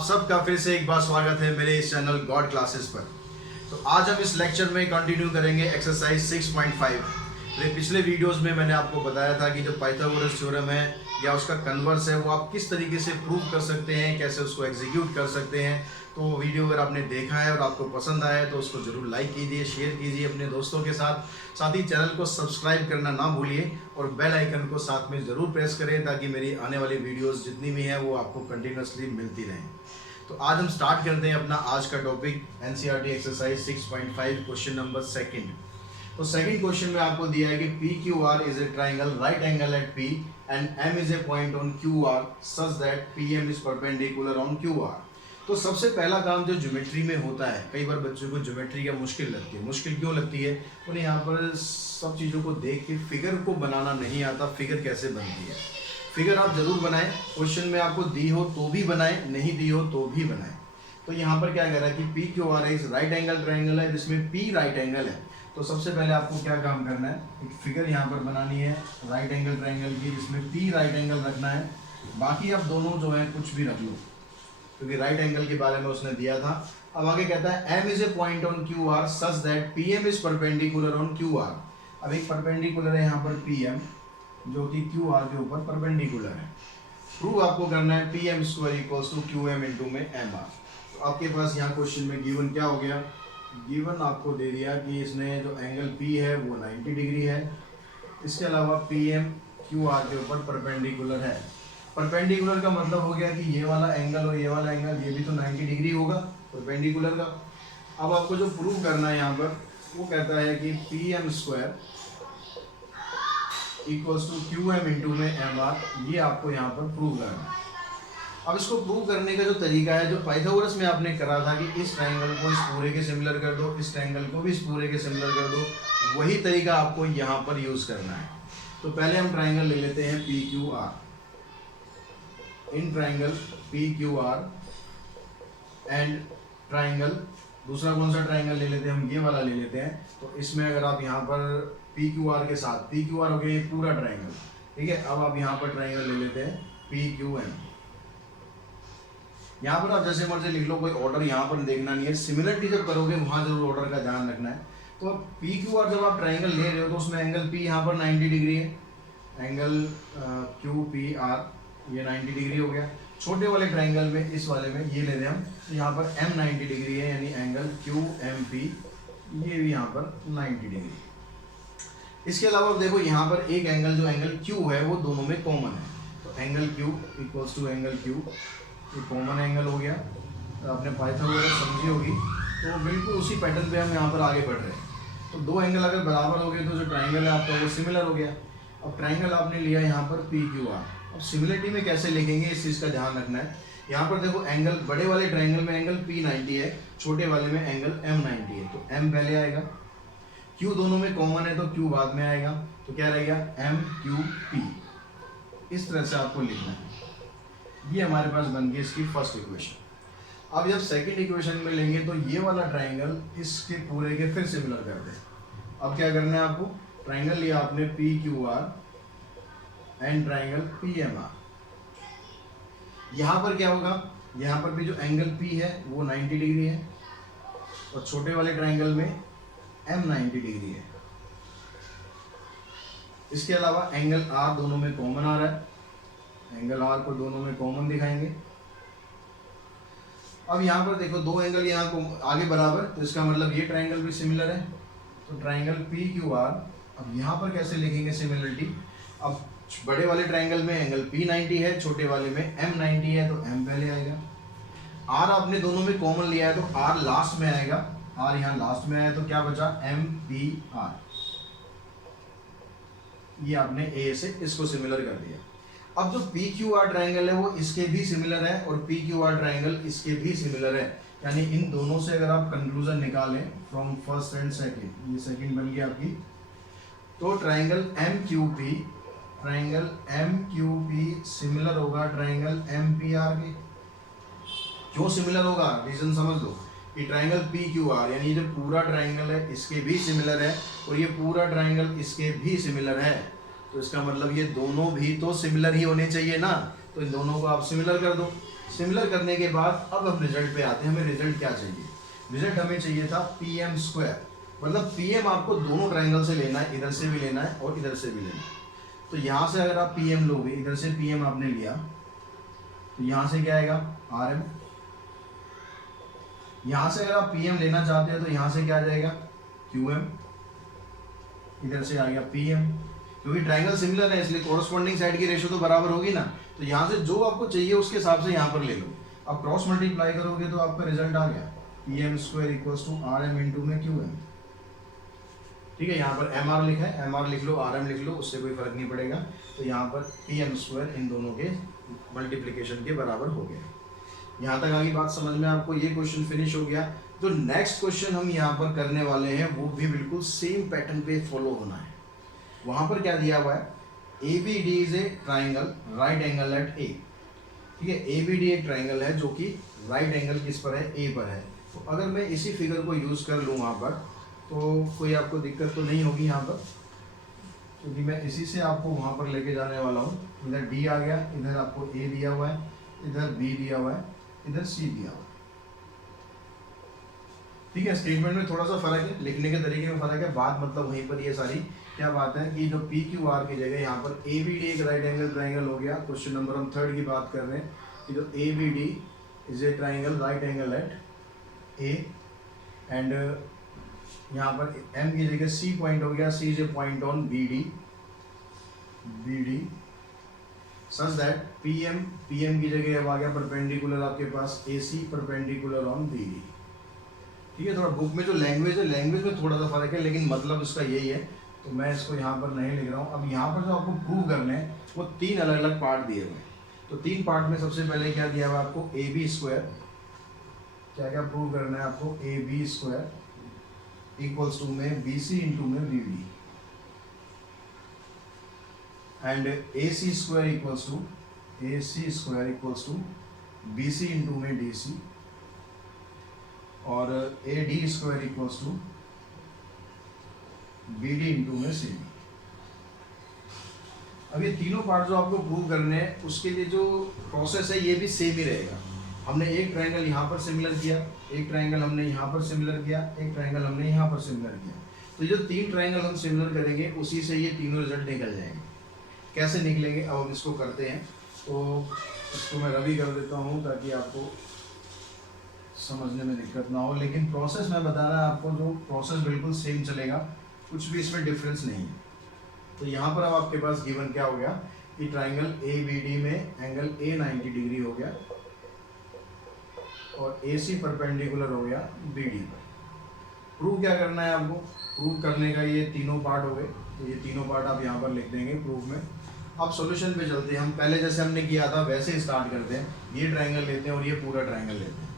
आप सबका फिर से एक बार स्वागत है मेरे इस चैनल गॉड क्लासेस पर। तो आज हम इस लेक्चर में कंटिन्यू करेंगे एक्सरसाइज 6.5। मेरे पिछले वीडियोस में मैंने आपको बताया था कि जो पाइथागोरस थ्योरम है या उसका कन्वर्स है वो आप किस तरीके से प्रूव कर सकते हैं, कैसे उसको एग्जीक्यूट कर सकते हैं। तो वो वीडियो अगर आपने देखा है और आपको पसंद आया है तो उसको ज़रूर लाइक कीजिए, शेयर कीजिए अपने दोस्तों के साथ ही चैनल को सब्सक्राइब करना ना भूलिए और बेल आइकन को साथ में ज़रूर प्रेस करें ताकि मेरी आने वाली वीडियोस जितनी भी हैं वो आपको कंटिन्यूसली मिलती रहें। तो आज हम स्टार्ट करते हैं अपना आज का topic NCERT exercise 6.5 question number second. तो सेकंड क्वेश्चन में आपको दिया है कि PQR is a triangle right angle at P and M is a point on QR such that PM is perpendicular on QR। तो सबसे पहला काम जो ज्योमेट्री में होता है, कई बार बच्चों को ज्योमेट्री का मुश्किल लगती है। मुश्किल क्यों लगती है? उन्हें यहाँ पर सब चीज़ों को देख के फिगर को बनाना नहीं आता। फिगर कैसे बनती है, फिगर आप जरूर बनाएं। क्वेश्चन में आपको दी हो तो भी बनाएं, नहीं दी हो तो भी बनाएं। तो यहाँ पर क्या कह रहा है कि PQR is right angle triangle है जिसमें P राइट एंगल है। तो सबसे पहले आपको क्या काम करना है, एक फिगर यहाँ पर बनानी है राइट एंगल ट्राइंगल की जिसमें P राइट एंगल रखना है। बाकी आप दोनों जो है कुछ भी रख लो क्योंकि राइट एंगल के बारे में उसने दिया था। अब आगे कहता है M is a point on QR such that PM is perpendicular on QR। अब एक परपेंडिकुलर है यहाँ पर PM जो कि QR के ऊपर परपेंडिकुलर है। प्रूव आपको करना है PM square equals to QM into में MR। तो आपके पास यहाँ क्वेश्चन में गिवन क्या हो गया, गिवन आपको दे दिया कि इसने जो एंगल P है वो 90 डिग्री है। इसके अलावा PM QR के ऊपर परपेंडिकुलर है। परपेंडिकुलर का मतलब हो गया कि ये वाला एंगल और ये वाला एंगल ये भी तो 90 डिग्री होगा परपेंडिकुलर का। अब आपको जो प्रूव करना है यहाँ पर वो कहता है कि PM square equals to QM into में MR, ये आपको यहाँ पर प्रूव करना है। अब इसको प्रूव करने का जो तरीका है, जो पाइथागोरस में आपने करा था कि इस ट्राइंगल को इस पूरे के सिमिलर कर दो, इस ट्राइंगल को भी इस पूरे के सिमिलर कर दो, वही तरीका आपको यहाँ पर यूज करना है। तो पहले हम ट्राइंगल ले लेते हैं PQR। In triangle PQR and triangle, दूसरा कौन सा ट्राइंगल ले लेते हैं हम, ये वाला ले लेते हैं। तो इसमें अगर आप यहाँ पर PQR के साथ, PQR हो गया ये पूरा ट्राइंगल, ठीक है। अब आप यहाँ पर ट्राइंगल ले लेते हैं PQM। यहाँ पर आप जैसे मर्जी लिख लो, कोई ऑर्डर यहाँ पर देखना नहीं है। सिमिलरिटी जब करोगे वहाँ जरूर ऑर्डर का ध्यान रखना है। तो PQR जब आप ट्राइंगल ले रहे हो तो उसमें एंगल P यहाँ पर 90 डिग्री है, एंगल QPR ये 90 डिग्री हो गया। छोटे वाले ट्राइंगल में, इस वाले में ये ले रहे हम, तो यहाँ पर M 90 डिग्री है यानी एंगल QMP ये भी यहाँ पर 90 डिग्री। इसके अलावा देखो यहाँ पर एक एंगल जो एंगल Q है वो दोनों में कॉमन है। तो angle Q equals to angle Q, ये कॉमन एंगल हो गया। तो आपने पाइथागोरस समझी होगी, तो बिल्कुल उसी पैटर्न पे हम यहाँ पर आगे बढ़ रहे हैं। तो दो एंगल अगर बराबर हो गए तो जो ट्राइंगल है आपका वो सिमिलर हो गया। अब ट्राइंगल आपने लिया यहाँ पर PQR। अब सिमिलरिटी में कैसे लिखेंगे इस चीज़ का ध्यान रखना है। यहाँ पर देखो एंगल, बड़े वाले ट्राइंगल में एंगल P 90 है, छोटे वाले में एंगल M 90 है। तो M पहले आएगा, Q दोनों में कॉमन है तो Q बाद में आएगा। तो क्या रहेगा MQP। इस तरह से आपको लिखना है। ये हमारे पास बन गई इसकी फर्स्ट इक्वेशन। अब जब सेकंड इक्वेशन में लेंगे तो ये वाला ट्राइंगल इसके पूरे के फिर सिमिलर कर दें। अब क्या करना है आपको, ट्राइंगल लिया आपने PQR एंड ट्राइंगल PMR। यहाँ पर क्या होगा, यहाँ पर भी जो एंगल P है वो 90 डिग्री है और छोटे वाले ट्राइंगल में M 90 डिग्री है। इसके अलावा एंगल R दोनों में कॉमन आ रहा है, एंगल R को दोनों में कॉमन दिखाएंगे। अब यहाँ पर देखो दो एंगल यहाँ को आगे बराबर, तो इसका मतलब ये ट्राइंगल भी सिमिलर है। तो ट्राइंगल PQR, अब यहाँ पर कैसे लिखेंगे सिमिलरिटी। अब बड़े वाले ट्राइंगल में एंगल P 90 है, छोटे वाले में M 90 है, तो M पहले आएगा। R आपने दोनों में कॉमन लिया है तो R लास्ट में आएगा। R यहाँ लास्ट में आया तो क्या बचा MPR। ये आपने A से इसको सिमिलर कर दिया। अब जो PQR ट्राइंगल है वो इसके भी सिमिलर है और PQR ट्राइंगल इसके भी सिमिलर है। यानी इन दोनों से अगर आप कंक्लूजन निकालें फ्रॉम फर्स्ट एंड सेकंड, ये सेकंड बन गया आपकी। तो ट्राइंगल MQP सिमिलर होगा ट्राइंगल MPR के। क्यों सिमिलर होगा, रीजन समझ लो कि ट्राइंगल PQR यानी जो पूरा ट्राइंगल है इसके भी सिमिलर है और ये पूरा ट्राइंगल इसके भी सिमिलर है। तो इसका मतलब ये दोनों भी तो सिमिलर ही होने चाहिए ना। तो इन दोनों को आप सिमिलर कर दो। सिमिलर करने के बाद अब हम रिजल्ट पे आते हैं। हमें रिजल्ट क्या चाहिए? रिजल्ट हमें चाहिए था PM स्क्वायर, मतलब PM आपको दोनों ट्राइंगल से लेना है, इधर से भी लेना है और इधर से भी लेना है। तो यहाँ से अगर आप PM लोगे, इधर से PM आपने लिया, तो यहाँ से क्या आएगा? RM। यहाँ से अगर आप PM लेना चाहते हो तो यहाँ से क्या आ जाएगा? QM। इधर से आ गया PM, क्योंकि ट्राइंगल सिमिलर है इसलिए कॉरस्पॉन्डिंग साइड की रेशो तो बराबर होगी ना। तो यहाँ से जो आपको चाहिए उसके हिसाब से यहाँ पर ले लो। अब क्रॉस मल्टीप्लाई करोगे तो आपका रिजल्ट आ गया PM square equals to RM into में QM। ठीक है, यहाँ पर MR लिखा है, MR लिख लो, RM लिख लो, उससे कोई फर्क नहीं पड़ेगा। तो यहाँ पर PM स्क्वायर इन दोनों के मल्टीप्लिकेशन के बराबर हो गया। यहाँ तक आगे बात समझ में आपको? ये क्वेश्चन फिनिश हो गया। तो नेक्स्ट क्वेश्चन हम यहाँ पर करने वाले हैं, वो भी बिल्कुल सेम पैटर्न पे फॉलो होना है। वहाँ पर क्या दिया हुआ है? ABD is a triangle right angle at A। ठीक है, ABD एक ट्राइंगल है जो कि राइट एंगल किस पर है? A पर है। तो अगर मैं इसी फिगर को यूज़ कर लूँ वहाँ पर, तो कोई आपको दिक्कत तो नहीं होगी यहाँ पर, क्योंकि मैं इसी से आपको वहाँ पर लेके जाने वाला हूँ। इधर D आ गया, इधर आपको A दिया हुआ है, इधर B दिया हुआ है, इधर C दिया हुआ है। ठीक है, स्टेटमेंट में थोड़ा सा फर्क है, लिखने के तरीके में फर्क है, बात मतलब वहीं पर ये सारी क्या बात है कि जो PQR की जगह यहाँ पर ABD एक राइट एंगल ट्राइंगल हो गया। क्वेश्चन नंबर हम 3 की बात कर रहे हैं कि जो ABD is a triangle right angle at A and यहाँ पर M की जगह C पॉइंट हो गया, C is a point on BD such that PM की जगह अब आ गया परपेंडिकुलर आपके पास AC परपेंडिकुलर ऑन BD। ठीक है, थोड़ा बुक में जो लैंग्वेज है, लैंग्वेज में थोड़ा सा फर्क है, लेकिन मतलब इसका यही है। तो मैं इसको यहाँ पर नहीं लिख रहा हूँ। अब यहाँ पर जो आपको प्रूव करने हैं वो 3 अलग अलग पार्ट दिए हुए हैं। तो 3 पार्ट में सबसे पहले क्या दिया हुआ है आपको? AB square. क्या क्या प्रूव करना है आपको? AB स्क्वायर इक्वल्स टू में BC इंटू में BD and AC square equals to BC into में DC और AD square equals to BD into में CD। अब ये तीनों पार्ट जो आपको प्रूव करने हैं उसके लिए जो प्रोसेस है ये भी सेम ही रहेगा। हमने एक ट्रायंगल यहाँ पर सिमिलर किया, एक ट्रायंगल हमने यहाँ पर सिमिलर किया, एक ट्रायंगल हमने यहाँ पर सिमिलर किया। तो ये जो 3 ट्रायंगल हम सिमिलर करेंगे उसी से ये तीनों रिजल्ट निकल जाएंगे। कैसे निकलेंगे अब हम इसको करते हैं। तो इसको मैं रवि कर देता हूँ ताकि आपको समझने में दिक्कत ना हो, लेकिन प्रोसेस मैं बता रहा है आपको, जो प्रोसेस बिल्कुल सेम चलेगा, कुछ भी इसमें डिफरेंस नहीं है। तो यहाँ पर अब आपके पास गिवन क्या हो गया कि ट्राइंगल ABD में एंगल A 90 डिग्री हो गया और AC परपेंडिकुलर हो गया BD पर। प्रूव क्या करना है आपको? प्रूव करने का ये तीनों पार्ट हो गए, तो ये तीनों पार्ट आप यहाँ पर लिख देंगे प्रूफ में। अब सॉल्यूशन पे चलते हैं। हम पहले जैसे हमने किया था वैसे स्टार्ट करते हैं। ये ट्राइंगल लेते हैं और ये पूरा ट्राइंगल लेते हैं।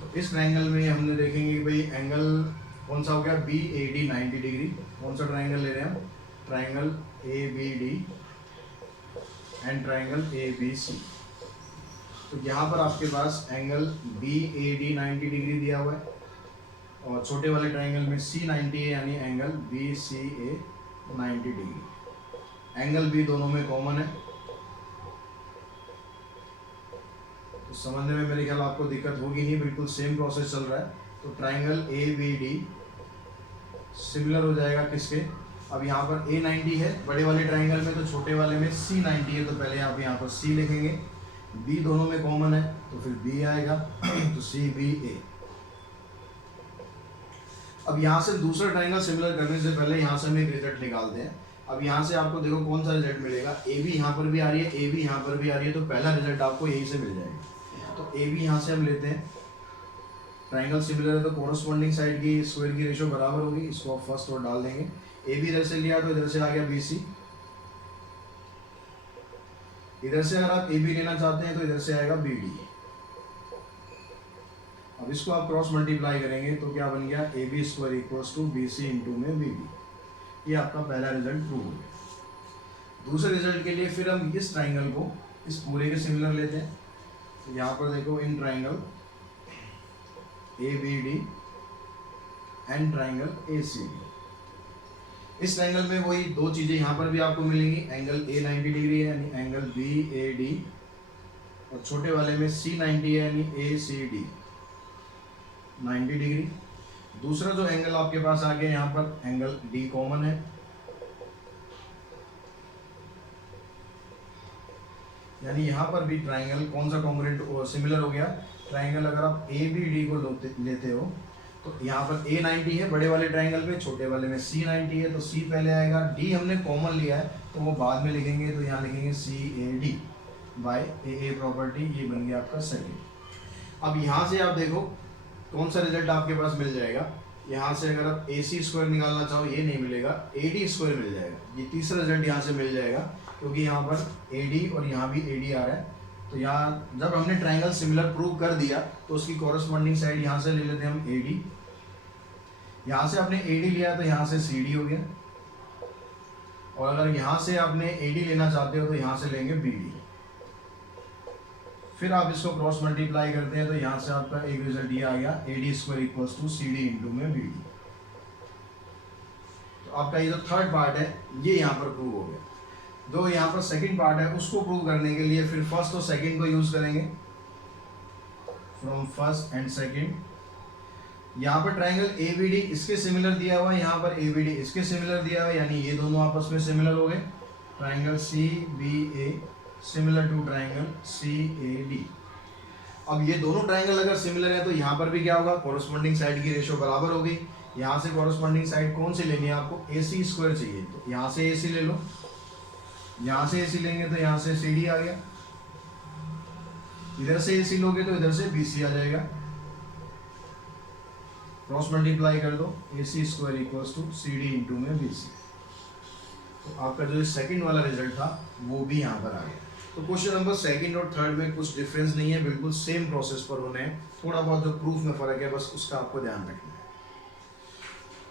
तो इस ट्राइंगल में हमने देखेंगे भाई एंगल कौन सा हो गया? BAD 90 degree. कौन सा ट्राइंगल ले रहे हैं हम? Triangle ABD and triangle ABC। तो यहाँ पर आपके पास एंगल BAD 90 डिग्री दिया हुआ है और छोटे वाले ट्राइंगल में C90 है, यानी एंगल BCA 90 डिग्री। एंगल भी दोनों में कॉमन है, तो समझने में मेरे ख्याल आपको दिक्कत होगी नहीं, बिल्कुल सेम प्रोसेस चल रहा है। तो ट्राइंगल ABD सिमिलर हो जाएगा किसके? अब यहाँ पर A90 है बड़े वाले ट्राइंगल में, तो छोटे वाले में C90 है, तो पहले आप यहाँ पर C लिखेंगे। B दोनों में कॉमन है तो फिर B आएगा तो CBA। अब यहाँ से दूसरा ट्राइंगल सिमिलर करने से पहले यहाँ से हम एक रिजल्ट निकालते हैं। अब यहाँ से आपको देखो कौन सा रिजल्ट मिलेगा। AB यहाँ पर भी आ रही है, AB यहाँ पर भी आ रही है, तो पहला रिजल्ट आपको यहीं से मिल जाएगा। तो AB यहाँ से हम लेते हैं, ट्राइंगल सिमिलर है तो कोरस्पॉन्डिंग साइड की स्क्वायर की रेशो बराबर होगी, इसको आप फर्स्ट और डाल देंगे। AB इधर से लिया तो इधर से आ गया BC। इधर से अगर आप AB लेना चाहते हैं तो इधर से आएगा BD। अब इसको आप क्रॉस मल्टीप्लाई करेंगे तो क्या बन गया? AB square equals to BC into में BD। ये आपका पहला रिजल्ट प्रूव हो गया। दूसरे रिजल्ट के लिए फिर हम इस ट्राइंगल को इस पूरे के सिमिलर लेते हैं। तो यहाँ पर देखो इन triangle ABD and triangle ACD। इस ट्राइंगल में वही दो चीज़ें यहाँ पर भी आपको मिलेंगी। एंगल A 90 डिग्री है यानी एंगल BAD और छोटे वाले में C90 है, यानी ACD 90 डिग्री। दूसरा जो एंगल आपके पास आ गया यहाँ पर एंगल D कॉमन है, यानी यहाँ पर भी ट्राइंगल कौन सा कॉन्ग्रुएंट सिमिलर हो गया, ट्राइंगल अगर आप ABD को लेते हो तो यहाँ पर A90 है बड़े वाले ट्राइंगल पे, छोटे वाले में C90 है, तो C पहले आएगा, D हमने कॉमन लिया है तो वो बाद में लिखेंगे, तो यहाँ लिखेंगे CAD बाय AA प्रॉपर्टी, ये बन गया आपका सेकेंड। अब यहाँ से आप देखो कौन सा रिजल्ट आपके पास मिल जाएगा, यहाँ से अगर आप AC स्क्वायर निकालना चाहो ये नहीं मिलेगा, AD स्क्वायर मिल जाएगा, ये तीसरा रिजल्ट यहाँ से मिल जाएगा, क्योंकि यहाँ पर AD और यहाँ भी AD आ रहा है। तो यहाँ जब हमने ट्राइंगल सिमिलर प्रूव कर दिया तो उसकी कॉरस्पॉन्डिंग साइड यहाँ से ले लेते हैं हम AD, यहाँ से आपने AD लिया तो यहाँ से CD हो गया, और अगर यहाँ से आपने AD लेना चाहते हो तो यहाँ से लेंगे BD। फिर आप इसको क्रॉस मल्टीप्लाई करते हैं तो यहाँ से आपका एक रिजल्ट ये आ गया, AD square equals to CD into में BD। तो आपका ये जो थर्ड पार्ट है ये यहाँ पर प्रूव हो गया। दो यहाँ पर सेकंड पार्ट है, उसको प्रूव करने के लिए फिर फर्स्ट और सेकंड को यूज करेंगे, फ्रॉम फर्स्ट एंड सेकंड। यहाँ पर ट्राइंगल ABD इसके सिमिलर दिया हुआ है, यहाँ पर ABD इसके सिमिलर दिया हुआ है, यानी ये दोनों आपस में सिमिलर हो गए। Triangle CBA similar to triangle CAD। अब ये दोनों ट्राइंगल अगर सिमिलर है तो यहाँ पर भी क्या होगा, कॉरस्पॉन्डिंग साइड की रेशो बराबर हो गई। यहाँ से कॉरस्पॉन्डिंग साइड कौन सी लेनी है आपको, AC स्क्वायर चाहिए, तो यहाँ से AC ले लो, यहाँ से AC लेंगे तो यहाँ से CD आ गया, इधर से AC लोगे तो इधर से BC आ जाएगा, क्रॉस मल्टीप्लाई कर दो, AC square equals to CD into में BC। तो आपका जो सेकंड वाला रिजल्ट था वो भी यहाँ पर आ गया। तो क्वेश्चन नंबर सेकंड और थर्ड में कुछ डिफरेंस नहीं है, बिल्कुल सेम प्रोसेस पर होने हैं, थोड़ा बहुत जो प्रूफ में फर्क है बस उसका आपको ध्यान रखना है।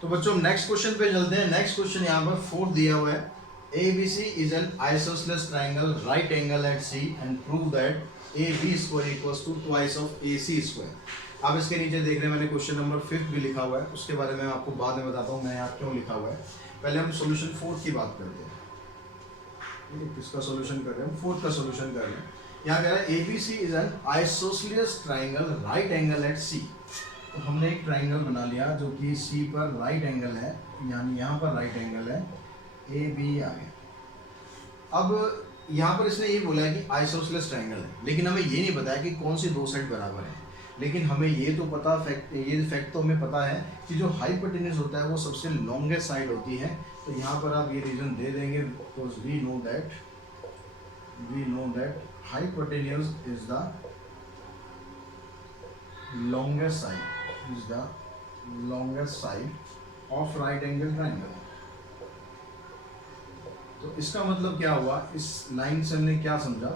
तो बच्चों नेक्स्ट क्वेश्चन पे चलते हैं। नेक्स्ट क्वेश्चन यहाँ पर फोर्थ दिया हुआ है, ABC is an isosceles triangle right angle at C and prove that AB square equals to twice of AC square। आप इसके नीचे देख रहे हैं मैंने क्वेश्चन नंबर 5 भी लिखा हुआ है, उसके बारे में आपको बाद में बताता हूँ मैं यहाँ क्यों लिखा हुआ है। पहले हम सॉल्यूशन 4 की बात करते हैं, किसका सॉल्यूशन कर रहे हैं, 4 का सॉल्यूशन कर रहे हैं। यहाँ कह रहा है ABC is an isosceles triangle right angle at C। तो हमने एक ट्राइंगल बना लिया जो कि C पर राइट एंगल है, यानी यहाँ पर राइट एंगल है, AB आ गया। अब यहाँ पर इसने ये बोला है कि आइसोसेलेस ट्राइंगल है, लेकिन हमें ये नहीं बताया कि कौन सी दो साइड बराबर है। लेकिन हमें ये तो पता ये फैक्ट तो हमें पता है कि जो हाइपोटेन्यूज होता है वो सबसे लॉन्गेस्ट साइड होती है। तो यहाँ पर आप ये रीजन दे देंगे, because we know that hypotenuse is the longest side of right angle triangle। तो इसका मतलब क्या हुआ, इस लाइन से हमने क्या समझा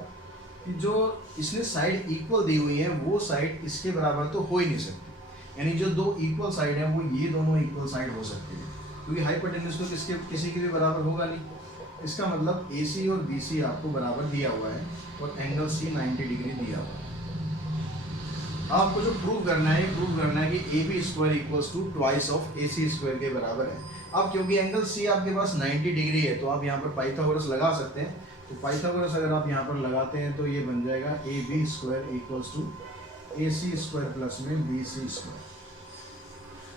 कि जो इसने साइड इक्वल दी हुई है वो साइड इसके बराबर तो हो ही नहीं सकती, यानी जो दो इक्वल साइड है वो ये दोनों इक्वल साइड हो सकती है, क्योंकि हाइपोटेन्यूज तो किसी के भी बराबर होगा नहीं। इसका मतलब AC और BC आपको बराबर दिया हुआ है और एंगल C 90 डिग्री दिया हुआ है। आपको जो प्रूव करना है कि AB square equals to twice of AC square के बराबर है। अब क्योंकि एंगल C आपके पास 90 डिग्री है तो आप यहाँ पर पाइथागोरस लगा सकते हैं। तो पाइथागोरस अगर आप यहाँ पर लगाते हैं तो ये बन जाएगा AB square equals to AC square plus में BC स्क्वायर।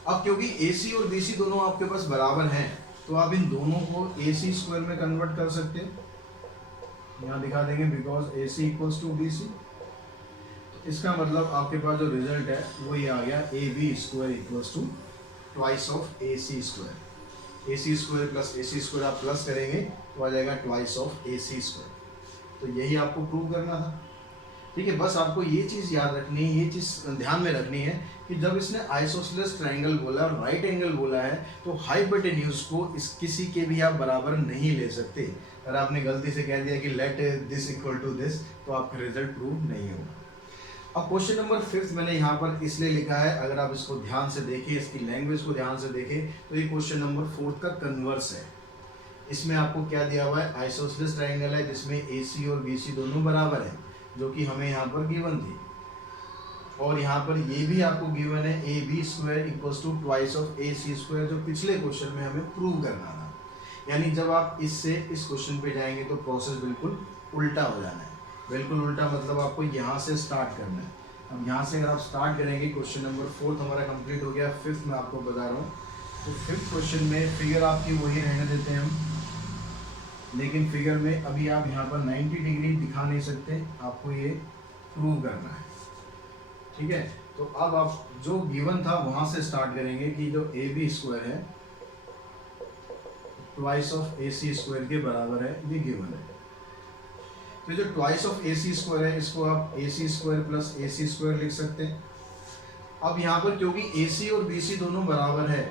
अब क्योंकि AC और BC दोनों आपके पास बराबर हैं तो आप इन दोनों को AC स्क्वायर में कन्वर्ट कर सकते हैं, यहाँ दिखा देंगे, because AC equals to BC। इसका मतलब आपके पास जो रिजल्ट है वो ये आ गया, AB square equals to twice of AC square. AC square plus AC square आप प्लस करेंगे तो आ जाएगा ट्वाइस ऑफ AC स्क्वायर। तो यही आपको प्रूव करना था, ठीक है। बस आपको ये चीज़ याद रखनी है, ये चीज़ ध्यान में रखनी है कि जब इसने आइसोसेलेस ट्राइंगल बोला और राइट एंगल बोला है तो हाइपोटेन्यूज को किसी के भी आप बराबर नहीं ले सकते। अगर आपने गलती से कह दिया कि let this equal to this तो आपका रिजल्ट प्रूव नहीं होगा। अब क्वेश्चन नंबर 5 मैंने यहाँ पर इसलिए लिखा है, अगर आप इसको ध्यान से देखें, इसकी लैंग्वेज को ध्यान से देखें तो ये क्वेश्चन नंबर 4 का कन्वर्स है। इसमें आपको क्या दिया हुआ है, आइसोसेलेस ट्राइंगल है जिसमें AC और BC दोनों बराबर है, जो कि हमें यहाँ पर गिवन थी, और यहाँ पर ये भी आपको गिवन है AB square equals to twice of AC square, जो पिछले क्वेश्चन में हमें प्रूव करना था। यानी जब आप इससे इस क्वेश्चन पे जाएंगे तो प्रोसेस बिल्कुल उल्टा हो जाना है। बिल्कुल उल्टा, मतलब आपको यहाँ से स्टार्ट करना है। अब यहाँ से अगर आप स्टार्ट करेंगे, क्वेश्चन नंबर 4 हमारा कंप्लीट हो गया। 5th मैं आपको बता रहा हूँ। तो 5th क्वेश्चन में फिगर आपकी वही रहने देते हैं हम, लेकिन फिगर में अभी आप यहाँ पर 90 डिग्री दिखा नहीं सकते, आपको ये प्रूव करना है, ठीक है। तो अब आप जो गिवन था वहाँ से स्टार्ट करेंगे कि जो ए बी स्क्वायर है twice of A C square के बराबर है, ये गिवन है। तो जो twice of A C square है इसको आप A C square plus A C square लिख सकते हैं। अब यहाँ पर क्योंकि ए सी और बी सी दोनों बराबर है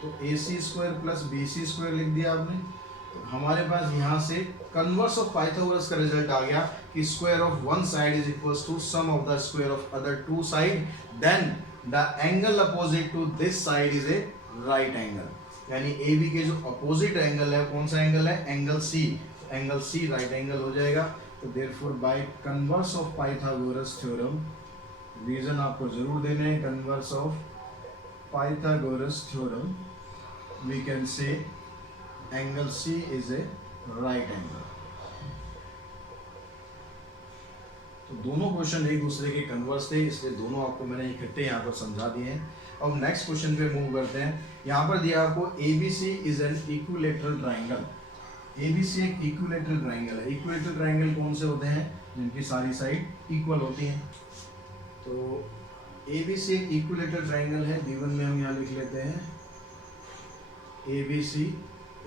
तो A C square plus B C square लिख दिया आपने। तो हमारे पास यहाँ से कन्वर्स ऑफ पाइथागोरस का रिजल्ट आ गया कि square of one side is equals to sum of the square of other two side, then the angle opposite to this side is a right angle. यानी ए बी के जो opposite angle है कौन सा angle है, angle C. Angle C right angle हो जाएगा। तो therefore by converse of Pythagoras theorem, reason आपको जरूर देने हैं, converse of Pythagoras theorem we can say angle C is a right angle. तो दोनों क्वेश्चन एक दूसरे के कन्वर्स थे, इसलिए दोनों आपको मैंने इकट्ठे यहाँ पर समझा दिए हैं। अब नेक्स्ट क्वेश्चन पे मूव करते हैं। यहाँ पर दिया आपको ABC is an equilateral triangle. ABC एक इक्विलेटरल ट्राइंगल है। इक्विलेटरल ट्राइंगल कौन से होते हैं, जिनकी सारी साइड इक्वल होती हैं। तो ABC एक इक्विलेटरल ट्राइंगल है, गिवन में हम यहाँ लिख लेते हैं ABC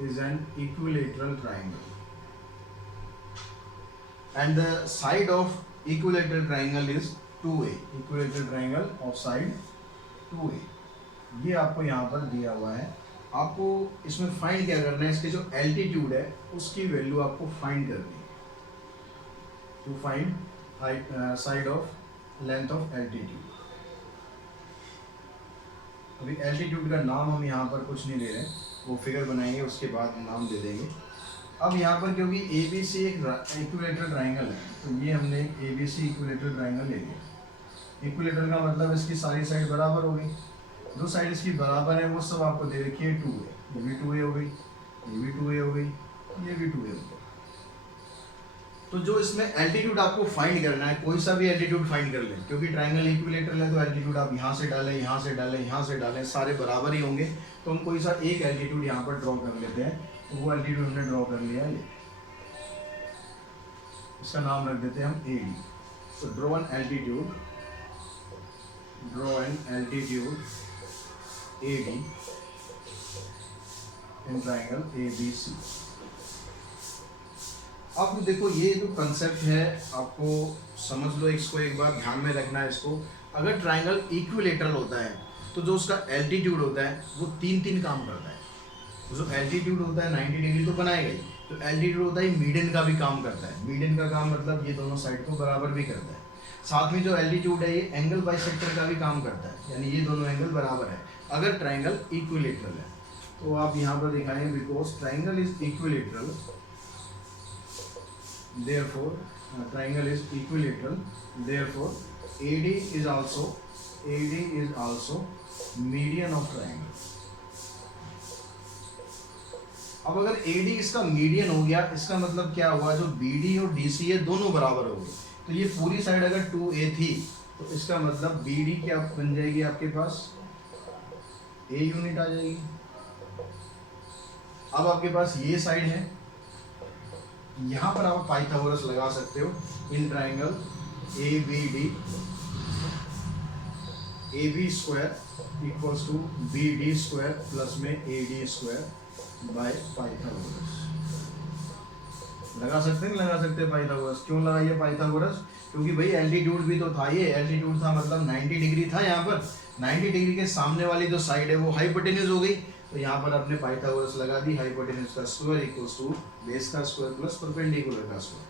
is an equilateral triangle and the side of equilateral triangle is 2a. equilateral triangle of side 2a, ये आपको यहाँ पर दिया हुआ है। आपको इसमें फाइंड क्या करना है, इसके जो एल्टीट्यूड है उसकी वैल्यू आपको फाइंड करनी है। To find side of length of altitude. अभी एल्टीट्यूड का नाम हम यहाँ पर कुछ नहीं ले रहे, वो फिगर बनाएंगे उसके बाद नाम दे देंगे। अब यहाँ पर क्योंकि ABC एक इक्विलेटरल ट्राइंगल है तो ये हमने ABC इक्विलेटरल ट्राइंगल ले लिया। इक्विलेटरल का मतलब इसकी सारी साइड बराबर हो गई। जो साइड इसकी बराबर है वो सब आपको दे रखी है 2a। ये भी 2a हो गई, ये भी 2a हो गई, ये भी 2a हो गई। तो जो इसमें एल्टीट्यूड आपको फाइंड करना है, कोई सा भी एल्टीट्यूड फाइंड कर लें, क्योंकि ट्राइंगल इक्विलेटरल है तो एल्टीट्यूड आप यहाँ से डालें, यहाँ से डालें, यहाँ से डालें, सारे बराबर ही होंगे। तो हम कोई सा एक एल्टीट्यूड यहाँ पर ड्रॉ कर लेते हैं। तो वो एल्टीट्यूड हमने ड्रॉ कर लिया है, इसका नाम रख देते हैं हम AD। तो draw an altitude AD in triangle ABC। अब देखो ये जो कंसेप्ट है आपको समझ लो, इसको एक बार ध्यान में रखना है। इसको अगर ट्राइंगल इक्विलेटरल होता है तो जो उसका एल्टीट्यूड होता है वो तीन काम करता है। जो एल्टीट्यूड होता है 90 डिग्री तो बनाएगा ही, तो एल्टीट्यूड होता है मीडियन का भी काम करता है। मीडियन का काम मतलब ये दोनों साइड को बराबर भी करता है। साथ में जो एल्टीट्यूड है ये एंगल बाइसेक्टर का भी काम करता है, यानी ये दोनों एंगल बराबर है अगर ट्राइंगल इक्विलेटरल है। तो आप यहाँ पर दिखाएं because triangle is equilateral, therefore triangle is equilateral, therefore AD is also median of triangle। अब अगर AD इसका मीडियन हो गया, इसका मतलब क्या हुआ, जो BD और DC है दोनों बराबर हो गए। तो ये पूरी साइड अगर 2a थी तो इसका मतलब BD क्या बन जाएगी, आपके पास A यूनिट आ जाएगी। अब आपके पास ये साइड है, यहाँ पर आप पाइथागोरस लगा सकते हो। In triangle ABD AB square equals to BD square plus में AD स्क्वायर बाय पाइथागोरस। लगा सकते हैं, लगा सकते हैं पाइथागोरस। क्यों लगाइए पाइथागोरस, क्योंकि भाई एल्टीट्यूड भी तो था, ये एल्टीट्यूड था मतलब 90 डिग्री था। यहाँ पर 90 डिग्री के सामने वाली जो साइड है वो हाइपोटेन्यूज हो गई, तो यहाँ पर आपने पाइथागोरस लगा दी। हाइपोटेन्यूज का स्क्वायर इक्वल्स टू बेस का स्क्वायर प्लस परपेंडिकुलर का स्क्वायर।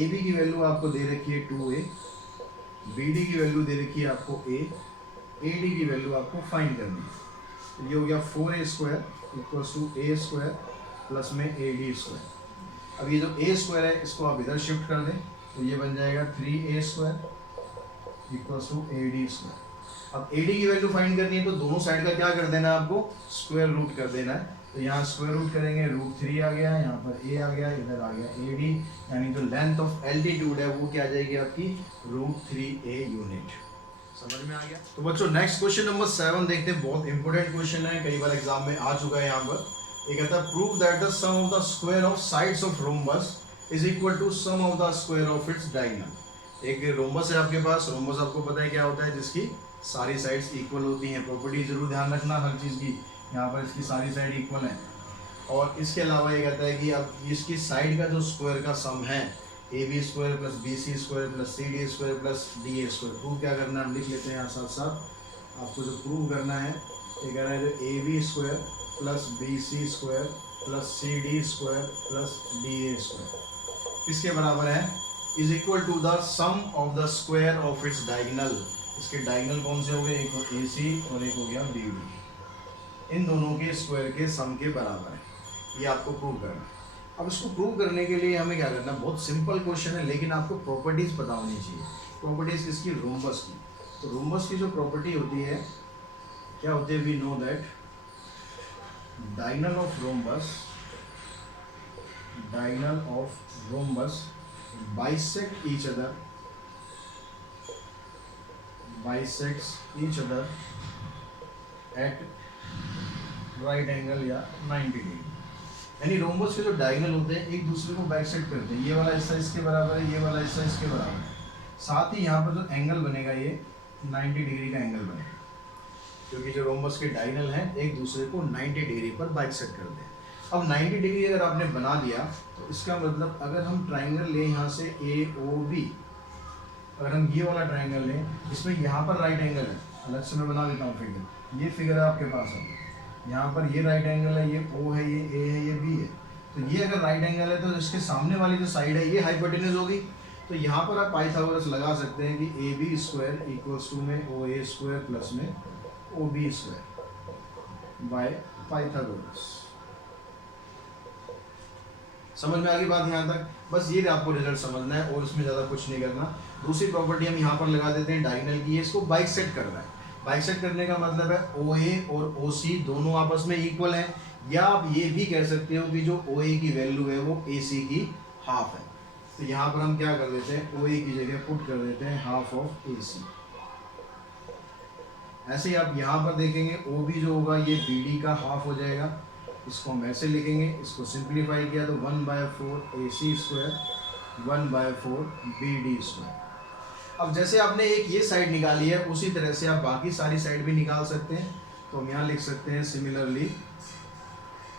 AB की वैल्यू आपको दे रखी है 2a, BD की वैल्यू दे रखी है आपको a, AD की वैल्यू आपको फाइंड करनी है। तो ये हो गया 4a square equals to a square plus में AD स्क्वायर। अब ये जो a स्क्वायर है इसको आप इधर शिफ्ट कर दें तो ये बन जाएगा 3a square equals to AD square. अब AD की वैल्यू फाइंड करनी है तो दोनों साइड का क्या कर देना है, आपको स्क्वायर रूट कर देना है। तो यहाँ स्क्वायर रूट करेंगे, √3 आ गया, यहाँ पर a आ गया, इधर आ गया AD, यानी जो लेंथ ऑफ एल्टीट्यूड है वो क्या आ जाएगी आपकी √3a यूनिट। समझ में आ गया। तो बच्चों नेक्स्ट क्वेश्चन नंबर 7 देखते हैं, बहुत इंपॉर्टेंट क्वेश्चन है, कई बार एग्जाम में आ चुका है। यहाँ पर ये कहता है prove that the sum of the square of sides of rhombus is equal to sum of the square of its diagonal. एक रोम्बस है आपके पास, रोम्बस आपको पता है क्या होता है, जिसकी सारी साइड्स इक्वल होती हैं। प्रॉपर्टी जरूर ध्यान रखना हर चीज़ की, यहाँ पर इसकी सारी साइड इक्वल है। और इसके अलावा ये कहता है कि अब इसकी साइड का जो स्क्वायर का सम है AB square plus BC square plus CD square plus DA square. Prove क्या करना है हम लिख लेते हैं यहाँ साथ साथ। आपको जो प्रूव करना है ये कह रहा है जो AB square plus BC square plus CD square plus DA square किसके बराबर है, is equal to the sum of the square of its diagonal. इसके डायगोनल कौन से हो गए, एक तो AC और एक हो गया BD। इन दोनों के स्क्वायर के सम के बराबर है, ये आपको प्रूव करना है। अब इसको प्रूव करने के लिए हमें क्या करना है, बहुत सिंपल क्वेश्चन है लेकिन आपको प्रॉपर्टीज पता होनी चाहिए। प्रॉपर्टीज किसकी, रोम्बस की। तो रोम्बस की जो प्रॉपर्टी होती है क्या होती है, we know that diagonal of rhombus bisect each other at right angle या 90 डिग्री। यानी रोम्बस के जो डायगोनल होते हैं एक दूसरे को बाइसेक्ट करते हैं। ये वाला हिस्सा इसके बराबर है, ये वाला हिस्सा इसके बराबर है। साथ ही यहाँ पर जो एंगल बनेगा ये 90 डिग्री का एंगल बनेगा, क्योंकि जो रोम्बस के डायगोनल हैं एक दूसरे को 90 डिग्री पर बाइसेक्ट करते हैं। अब 90 डिग्री अगर आपने बना दिया तो इसका मतलब अगर हम ट्राइंगल लें यहाँ से AOB, अगर हम ये वाला ट्राइंगल लें, इसमें यहाँ पर राइट एंगल है, अलग से मैं बना देता हूँ फिगर। ये फिगर है आपके पास है, यहाँ पर ये राइट एंगल है, ये O है, ये A है, ये B है। तो ये अगर राइट एंगल है तो इसके सामने वाली जो साइड है ये हाइपोटेन्यूज होगी। तो यहाँ पर आप पाइथागोरस लगा सकते हैं कि AB स्क्वायर इक्वल्स टू में OA स्क्वायर प्लस में OB स्क्वायर बाय पाइथागोरस। समझ में आ गई बात यहाँ तक, बस ये आपको रिजल्ट समझना है और इसमें ज़्यादा कुछ नहीं करना। दूसरी प्रॉपर्टी हम यहाँ पर लगा देते हैं डायगोनल की, इसको बाइसेक्ट करना है। बाइसेक्ट करने का मतलब है OA और OC दोनों आपस में इक्वल हैं, या आप ये भी कह सकते हो कि जो OA की वैल्यू है वो AC की हाफ है। तो यहाँ पर हम क्या कर देते हैं, OA की जगह पुट कर देते हैं हाफ ऑफ AC। ऐसे ही आप यहाँ पर देखेंगे OB जो होगा ये BD का हाफ हो जाएगा। इसको हम ऐसे लिखेंगे, इसको सिंप्लीफाई किया तो 1/4 AC स्क्वायर 1/4 BD स्क्वायर। अब जैसे आपने एक ये साइड निकाली है उसी तरह से आप बाकी सारी साइड भी निकाल सकते हैं। तो हम यहाँ लिख सकते हैं सिमिलरली,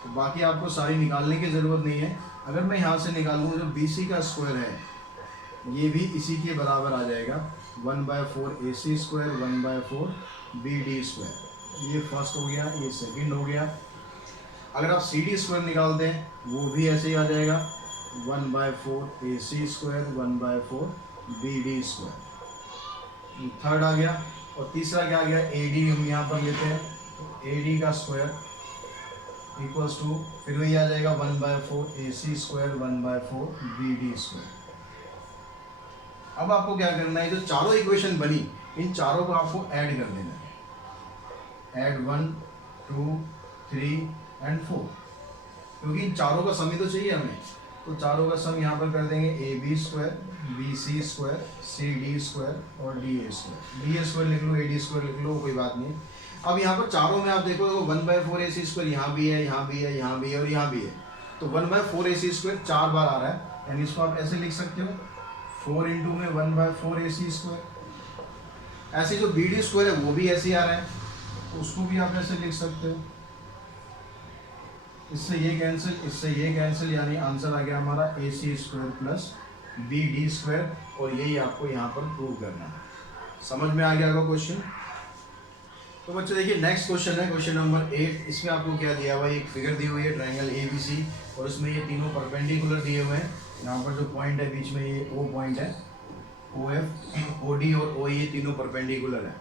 तो बाकी आपको सारी निकालने की ज़रूरत नहीं है। अगर मैं यहाँ से निकालूँ जो BC का स्क्वायर है ये भी इसी के बराबर आ जाएगा, 1/4 AC स्क्वायर 1/4 BD स्क्वायर। ये फर्स्ट हो गया, ये सेकंड हो गया। अगर आप CD स्क्वायर निकालते हैं वो भी ऐसे ही आ जाएगा, 1/4 AC square 1/4 BD square. Third आ गया। और तीसरा क्या आ गया, AD हम यहाँ पर लेते हैं, तो AD का स्क्वायर इक्वल्स टू फिर वही आ जाएगा 1/4 AC स्क्वायर 1/4 BD स्क्वायर। अब आपको क्या करना है, जो चारों इक्वेशन बनी इन चारों को आपको ऐड कर देना है, ऐड 1 2 3 एंड 4, क्योंकि इन चारों का सम ही तो चाहिए हमें। तो चारों का सम यहाँ पर कर देंगे AB square BC square CD square और DA स्क्वायर। DA स्क्वायर लिख लो, AD स्क्वायर लिख लो, कोई बात नहीं। अब यहाँ पर चारों में आप देखो 1/4 AC स्क्वायर यहाँ भी है, यहाँ भी है, यहाँ भी है और यहाँ भी है। तो 1/4 AC स्क्वायर 4 बार आ रहा है, यानी इसको आप ऐसे लिख सकते हो 4 इंटू में 1/4 AC स्क्वायर। ऐसे जो BD स्क्वायर है वो भी ऐसे ही आ रहा है, तो उसको भी आप ऐसे लिख सकते हो। इससे ये कैंसिल, इससे ये कैंसिल, यानी आंसर आ गया हमारा AC square plus BD square. और यही आपको यहाँ पर प्रूव करना है। समझ में आ गया आपका क्वेश्चन। तो बच्चों देखिए नेक्स्ट क्वेश्चन है क्वेश्चन नंबर 8। इसमें आपको क्या दिया हुआ है, एक फिगर दी हुई है ट्रायंगल ABC और इसमें ये तीनों परपेंडिकुलर दिए हुए हैं। यहाँ पर जो पॉइंट है बीच में ये O पॉइंट है, OF OD और OE ये तीनों परपेंडिकुलर है।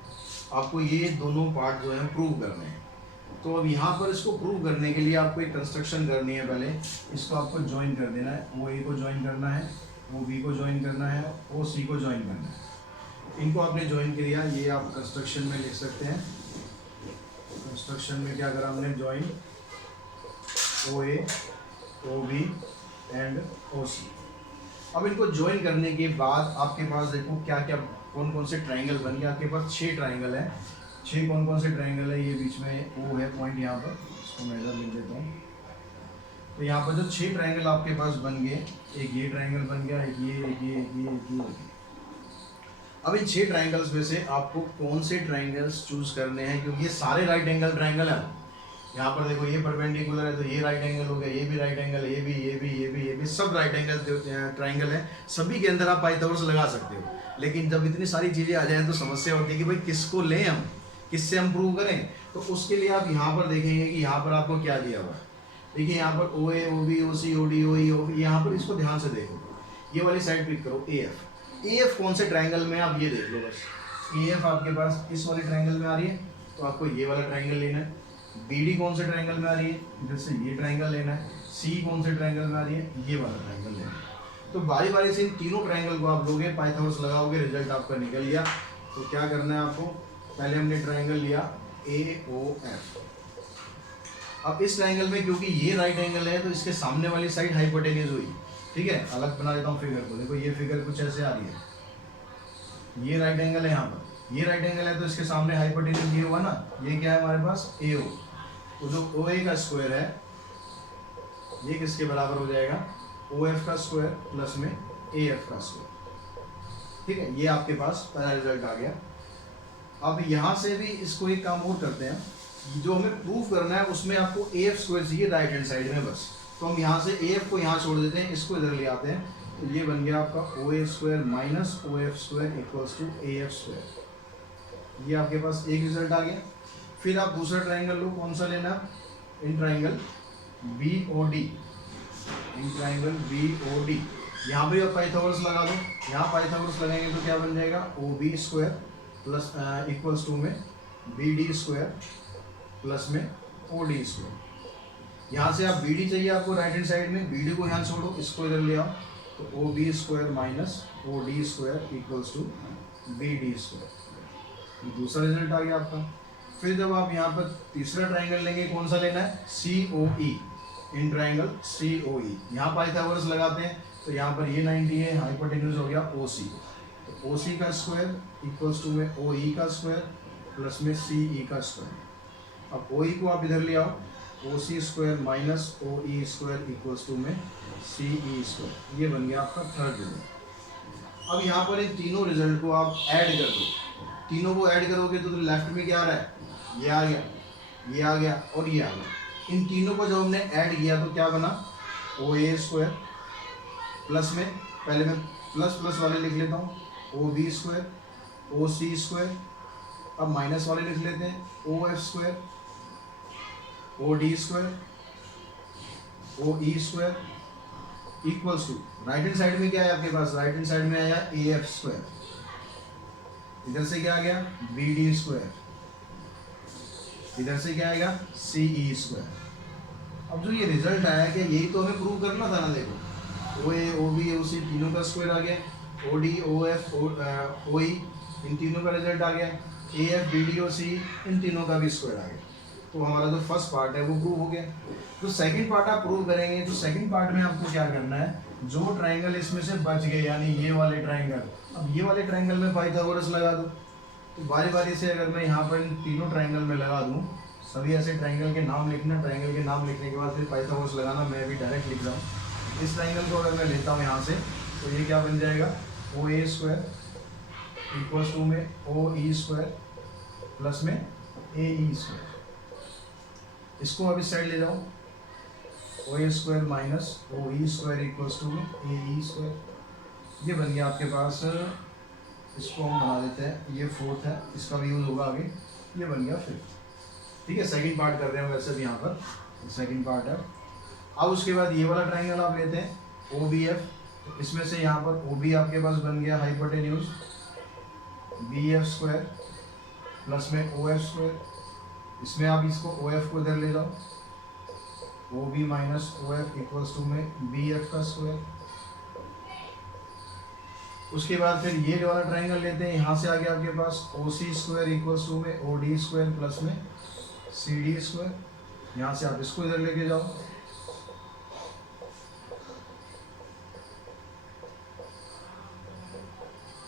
आपको ये दोनों पार्ट जो है प्रूव करने हैं। तो अब यहाँ पर इसको प्रूव करने के लिए आपको एक कंस्ट्रक्शन करनी है। पहले इसको आपको ज्वाइन कर देना है, OA को ज्वाइन करना है, OB को ज्वाइन करना है, OC को ज्वाइन करना है। इनको आपने ज्वाइन किया, ये आप कंस्ट्रक्शन में लिख सकते हैं। कंस्ट्रक्शन में क्या करा हमने, join O A, O B and O C. अब इनको ज्वाइन करने के बाद आपके पास देखो क्या क्या कौन कौन से ट्राइंगल बन गए। आपके पास 6 ट्राइंगल है। 6 कौन कौन से ट्राइंगल है, ये बीच में ओ है पॉइंट, यहाँ पर इसको मैं इधर लिख देता हूँ। तो यहाँ पर जो 6 ट्राइंगल आपके पास बन गए, एक ये ट्राइंगल बन गया, एक ये, एक ये, एक ये, एक ये। अब इन 6 ट्राइंगल्स में से आपको कौन से ट्राइंगल्स चूज करने हैं, क्योंकि ये सारे राइट एंगल ट्राइंगल है। यहाँ पर देखो ये परपेंडिकुलर है तो ये राइट एंगल हो गया, ये भी राइट एंगल, ये भी, ये भी, ये भी, ये भी, सब राइट एंगल ट्राइंगल है। सभी के अंदर आप पाइथागोरस लगा सकते हो। लेकिन जब इतनी सारी चीज़ें आ जाएं तो समस्या होती है कि भाई किसको लें हम, किससे हम प्रूव करें। तो उसके लिए आप यहाँ पर देखेंगे कि यहाँ पर आपको क्या दिया हुआ है। देखिए यहाँ पर ओ A, O B, O C, O D, O E, O B, यहाँ पर इसको ध्यान से देखो। ये वाली साइड क्लिक करो, ए एफ। ए एफ कौन से ट्राइंगल में, आप ये देख लो बस। ए एफ आपके पास इस वाले ट्राइंगल में आ रही है तो आपको ये वाला ट्राइंगल लेना है। बी डी कौन से ट्राइंगल में आ रही है, इधर से ये ट्राइंगल लेना है। सी कौन से ट्राइंगल में आ रही है, ये वाला ट्राइंगल लेना है। तो बारी बारी से इन तीनों ट्राइंगल को आप लोगे, पाइथागोरस लगाओगे, रिजल्ट आपका निकल गया। तो क्या करना है आपको, पहले हमने ट्राइंगल लिया ए ओ एफ। अब इस ट्राइंगल में क्योंकि ये राइट एंगल है तो इसके सामने वाली साइड हाइपोटेन्यूज हुई। ठीक है, अलग बना देता हूँ फिगर को। देखो ये फिगर कुछ ऐसे आ रही है, ये राइट एंगल है, यहाँ पर ये राइट एंगल है तो इसके सामने हाइपोटेन्यूज ये हुआ ना। ये क्या है हमारे पास, ए ओ। तो जो ओ ए का स्क्वायर है ये किसके बराबर हो जाएगा, ओ एफ का स्क्वायर प्लस में ए एफ का स्क्वायर। ठीक है, ये आपके पास पहला रिजल्ट आ गया। अब यहाँ से भी इसको एक काम और करते हैं, जो हमें प्रूफ करना है उसमें आपको ए एफ स्क्वायर चाहिए राइट हैंड साइड में बस। तो हम यहाँ से ए एफ को यहाँ छोड़ देते हैं, इसको इधर ले आते हैं। तो ये बन गया आपका O A square minus O F square equals to A F square. ये आपके पास एक रिजल्ट आ गया। फिर आप दूसरा ट्राइंगल लो, कौन सा लेना, in triangle B O D, in triangle B O D. यहाँ भी आप पाइथागोरस लगा दो। यहाँ पाइथागोरस लगाएंगे तो क्या बन जाएगा, O B square plus equals to में बी डी स्क्वायर प्लस में ओ डी स्क्वायर। यहाँ से आप बी डी चाहिए आपको राइट हैंड साइड में, बी डी को यहाँ छोड़ो, इसको इधर ले आओ। तो O B square minus O D square equals to B D square. ये दूसरा रिजल्ट आ गया आपका। फिर जब आप यहाँ पर तीसरा ट्राइंगल लेंगे, कौन सा लेना है, सी ओ ई, इन ट्राइंगल सी ओ ई। यहाँ पाइथागोरस लगाते हैं तो यहाँ पर ये 90 है, हाइपोटेन्यूज हो गया ओ सी। तो ओ सी का स्क्वायर इक्वल्स टू में ओ ई का स्क्वायर प्लस में सी ई का स्क्वायर। अब ओ ई को आप इधर ले आओ, O C square minus O E square equals to में सी ई स्क्वायर। ये बन गया आपका थर्ड रिजल्ट। अब यहाँ पर इन तीनों रिजल्ट को आप ऐड कर दो। तीनों को ऐड करोगे तो लेफ्ट में क्या आ रहा है, ये आ गया, ये आ गया और ये आ गया। इन तीनों को जब हमने ऐड किया तो क्या बना, ओ ए स्क्वायर प्लस में, पहले मैं प्लस प्लस वाले लिख लेता हूँ, O B square, O C square. अब माइनस वाले लिख लेते हैं, O F square, O D square, O E square equals to right hand side में क्या है आपके पास, राइट हैंड साइड में आया ए एफ स्क्वायर। इधर से क्या आ गया, बी डी स्क्वायर। इधर से क्या आएगा, सी ई स्क्वायर। अब जो ये रिजल्ट आया क्या, यही तो हमें प्रूव करना था ना। देखो ओ ए, ओ बी, ओ सी तीनों का स्क्वायर आ गया, ओ डी, ओ एफ, ओ ई इन तीनों का रिजल्ट आ गया, ए एफ, बी डी, ओ सी इन तीनों का भी स्क्वायर आ गया। तो हमारा जो फर्स्ट पार्ट है वो प्रूव हो गया। तो सेकंड पार्ट आप प्रूव करेंगे तो सेकंड पार्ट में आपको क्या करना है, जो ट्राइंगल इसमें से बच गए यानी ये वाले ट्राइंगल, अब ये वाले ट्राइंगल में पाइथागोरस लगा दो। तो बारी बारी से अगर मैं यहाँ पर इन तीनों ट्राइंगल में लगा दूँ, सभी ऐसे ट्राइंगल के नाम लिखना, ट्राइंगल के नाम लिखने के बाद फिर पाइथागोरस लगाना। मैं भी डायरेक्ट लिख रहा हूँ। इस ट्राइंगल को अगर मैं लेता हूँ यहाँ से तो ये क्या बन जाएगा, ओ ए स्क्वायर इक्वल्स टू में ओ ई स्क्वायर प्लस में ए ई स्क्वायर। इसको अब इस साइड ले जाओ, O A square minus O E square equals to में ए ई स्क्वायर। ये बन गया आपके पास। इसको हम बना देते हैं, ये फोर्थ है, इसका भी यूज़ होगा आगे। ये बन गया फिफ्थ। ठीक है, सेकंड पार्ट कर रहे हैं वैसे भी यहाँ पर सेकंड पार्ट है। अब उसके बाद ये वाला ट्राइंगल आप लेते हैं ओ बी एफ। तो इसमें से यहाँ पर ओ बी आपके पास बन गया hypotenuse B F square plus में ओ एफ स्क्वायर। इसमें आप इसको ओ एफ को इधर ले जाओ, O B minus O F equals to में बी एफ का स्क्वायर। उसके बाद फिर ये वाला ट्राइंगल लेते हैं, यहाँ से आ गया आपके पास ओ सी स्क्वायर इक्वल्स टू में ओ डी स्क्वायर प्लस में सी डी स्क्वायर। यहाँ से आप इसको इधर लेके जाओ,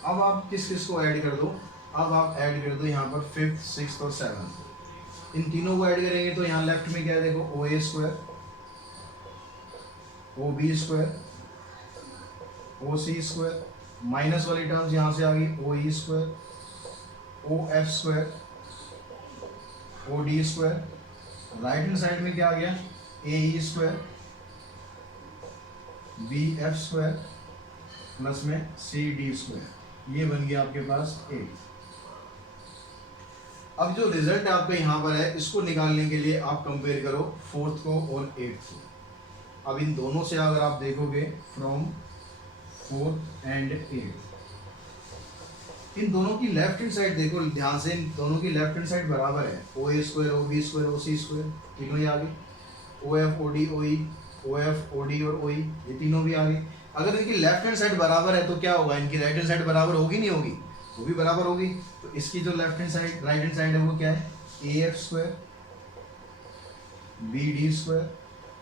अब आप किस किस को ऐड कर दो, अब आप ऐड कर दो यहाँ पर 5th 6th और 7th। इन तीनों को ऐड करेंगे तो यहाँ लेफ्ट में क्या है देखो, O A square, O B square, O C square, minus वाली टर्म्स यहाँ से आ गई, O E square, O F square, O D square. Right hand side में क्या आ गया, A E square, B F square plus में सी डी स्क्वायर। ये बन गया आपके पास 8। अब जो रिजल्ट आपका यहाँ पर है इसको निकालने के लिए आप कंपेयर करो 4th को और 8th को। अब इन दोनों से अगर आप देखोगे फ्रॉम 4th एंड 8th, इन दोनों की लेफ्ट हैंड साइड देखो ध्यान से, इन दोनों की लेफ्ट हैंड साइड बराबर है, O A square, O B square, O C square, तीनों ही आ गए, O F O D O E, O F O D और ओ ई, ये तीनों भी आ गए। अगर इनकी लेफ्ट हैंड साइड बराबर है तो क्या होगा, इनकी राइट हैंड साइड बराबर होगी नहीं होगी, वो भी बराबर होगी। तो इसकी जो left hand side right hand side है वो क्या है, A F square, B D square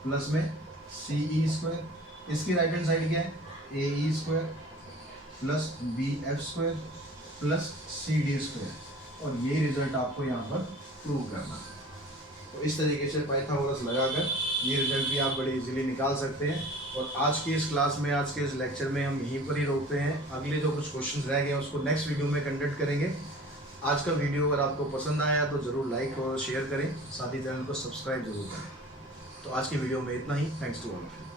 plus में सी ई स्क्वायर। इसकी राइट हैंड साइड क्या है, A E square plus B F square plus C D square. और ये रिजल्ट आपको यहाँ पर प्रूव करना है। तो इस तरीके से पाइथागोरस लगाकर ये रिजल्ट भी आप बड़े इजीली निकाल सकते हैं। और आज की इस क्लास में, आज के इस लेक्चर में हम यहीं पर ही रोकते हैं। अगले जो कुछ क्वेश्चंस रह गए उसको नेक्स्ट वीडियो में कंडक्ट करेंगे। आज का वीडियो अगर आपको पसंद आया तो ज़रूर लाइक और शेयर करें, साथ ही चैनल को सब्सक्राइब जरूर करें। तो आज की वीडियो में इतना ही। Thanks to all of you.